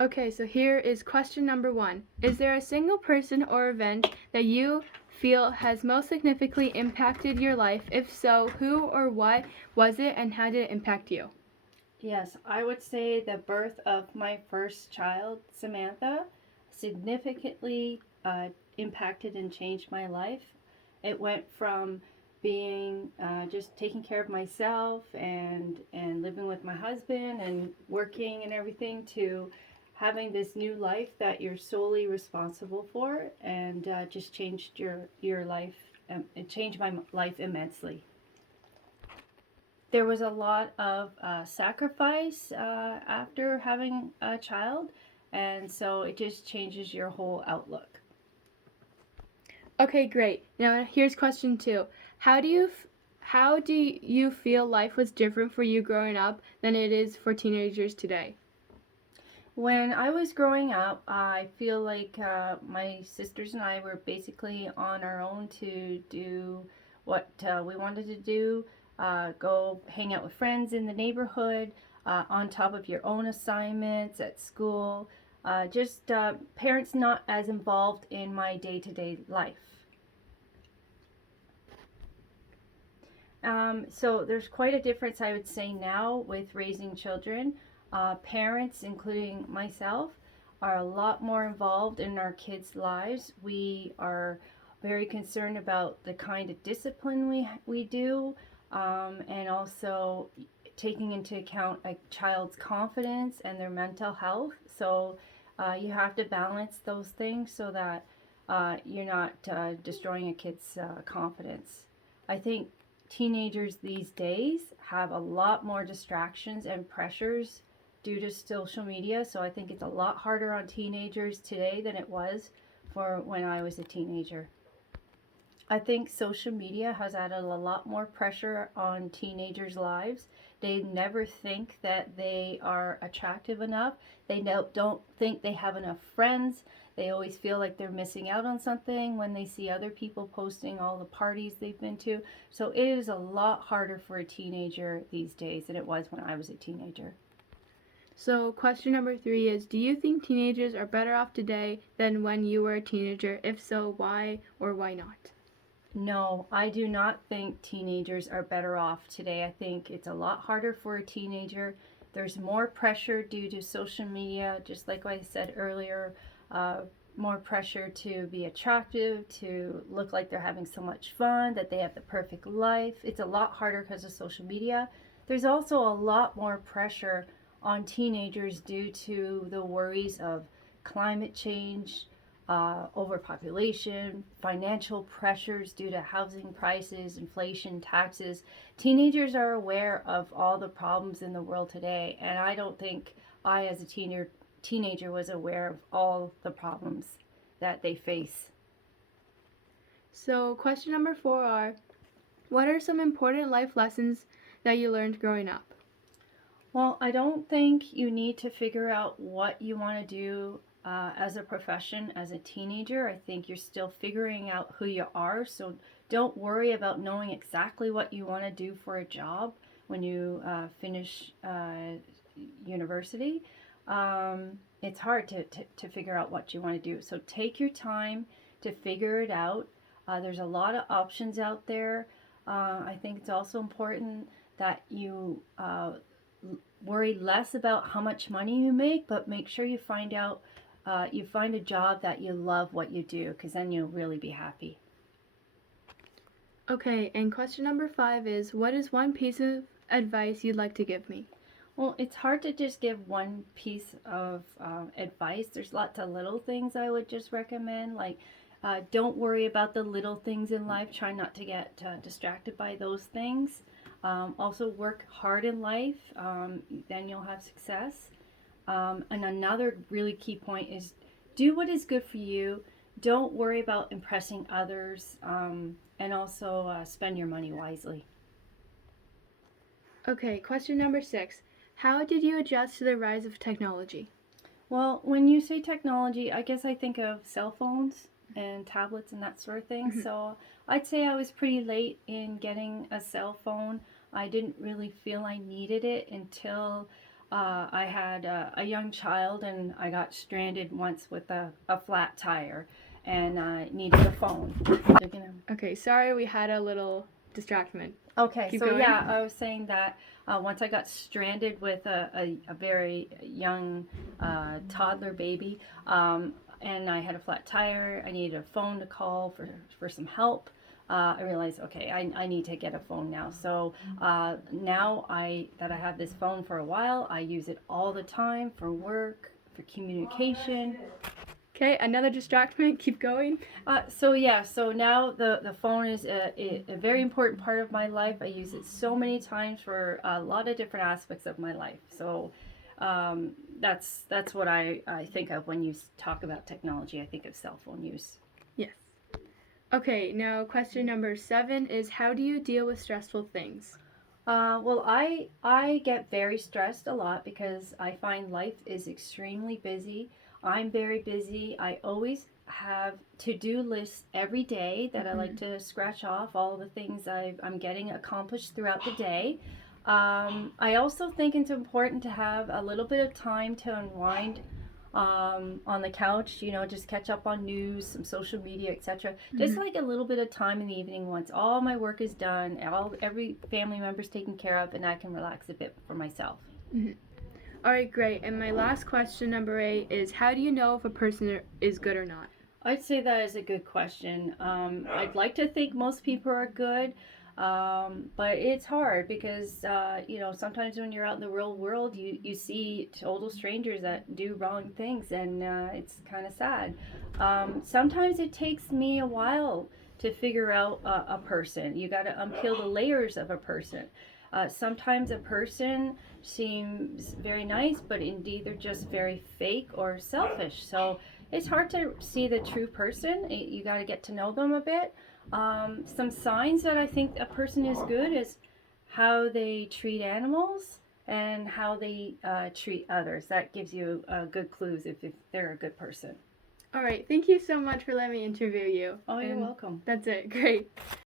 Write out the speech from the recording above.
Okay, so here is question number 1. Is there a single person or event that you feel has most significantly impacted your life? If so, who or what was it and how did it impact you? Yes, I would say the birth of my first child, Samantha, significantly impacted and changed my life. It went from being just taking care of myself and living with my husband and working and everything to having this new life that you're solely responsible for, and just changed your life. It changed my life immensely. There was a lot of sacrifice after having a child, and so it just changes your whole outlook. Okay, great. Now here's question 2. How do you feel life was different for you growing up than it is for teenagers today? When I was growing up, I feel like my sisters and I were basically on our own to do what we wanted to do. Go hang out with friends in the neighborhood, on top of your own assignments at school. Just parents not as involved in my day to day life. So there's quite a difference, I would say, now with raising children. Parents, including myself, are a lot more involved in our kids' lives. We are very concerned about the kind of discipline we do, and also taking into account a child's confidence and their mental health. So you have to balance those things so that you're not destroying a kid's confidence. I think teenagers these days have a lot more distractions and pressures due to social media. So I think it's a lot harder on teenagers today than it was for when I was a teenager. I think social media has added a lot more pressure on teenagers' lives. They never think that they are attractive enough. They don't think they have enough friends. They always feel like they're missing out on something when they see other people posting all the parties they've been to. So it is a lot harder for a teenager these days than it was when I was a teenager. So, question number 3 is, do you think teenagers are better off today than when you were a teenager? If so, why or why not? No, I do not think teenagers are better off today. I think it's a lot harder for a teenager. There's more pressure due to social media, just like I said earlier, uh, more pressure to be attractive, to look like they're having so much fun, that they have the perfect life. It's a lot harder because of social media. There's also a lot more pressure on teenagers due to the worries of climate change, overpopulation, financial pressures due to housing prices, inflation, taxes. Teenagers are aware of all the problems in the world today, and I don't think I, as a teenager, was aware of all the problems that they face. So, question number 4 are, what are some important life lessons that you learned growing up? Well, I don't think you need to figure out what you want to do as a profession as a teenager. I think you're still figuring out who you are. So don't worry about knowing exactly what you want to do for a job when you finish university. It's hard to figure out what you want to do. So take your time to figure it out. There's a lot of options out there. I think it's also important that you worry less about how much money you make, but make sure you find a job that you love what you do, because then you'll really be happy. Okay, and question number 5 is, what is one piece of advice you'd like to give me? Well, it's hard to just give one piece of advice. There's lots of little things I would just recommend, like don't worry about the little things in life. Try not to get distracted by those things. Also, work hard in life, then you'll have success. And another really key point is do what is good for you. Don't worry about impressing others, and also spend your money wisely. Okay, question number 6. How did you adjust to the rise of technology? Well, when you say technology, I guess I think of cell phones and tablets and that sort of thing. Mhm. So I'd say I was pretty late in getting a cell phone. I didn't really feel I needed it until I had a young child, and I got stranded once with a flat tire, and I needed a phone. You're gonna... Okay, sorry we had a little distraction. Okay, Keep so going. yeah, I was saying that once I got stranded with a very young toddler baby, and I had a flat tire, I needed a phone to call for some help. I realized, okay, I need to get a phone now. So now that I have this phone for a while, I use it all the time for work, for communication. Okay, another distraction. Keep going. So now the phone is a very important part of my life. I use it so many times for a lot of different aspects of my life. So that's what I think of when you talk about technology. I think of cell phone use. Yes. Okay, now question number 7 is how do you deal with stressful things? Well, I get very stressed a lot because I find life is extremely busy. I'm very busy. I always have to-do lists every day that I like to scratch off all the things I'm getting accomplished throughout the day. I also think it's important to have a little bit of time to unwind on the couch, just catch up on news, some social media, etc. Just like a little bit of time in the evening once all my work is done, every family member's taken care of, and I can relax a bit for myself. All right, great. And my last question, number 8, is how do you know if a person is good or not? I'd say that is a good question. I'd like to think most people are good, but it's hard because sometimes when you're out in the real world, you see total strangers that do wrong things, and it's kind of sad. Sometimes it takes me a while to figure out a person. You got to unpeel the layers of a person. Sometimes a person seems very nice, but indeed they're just very fake or selfish. So it's hard to see the true person. You got to get to know them a bit. Some signs that I think a person is good is how they treat animals and how they treat others. That gives you good clues if they're a good person. All right, thank you so much for letting me interview you. Oh, you're And welcome. That's it. Great.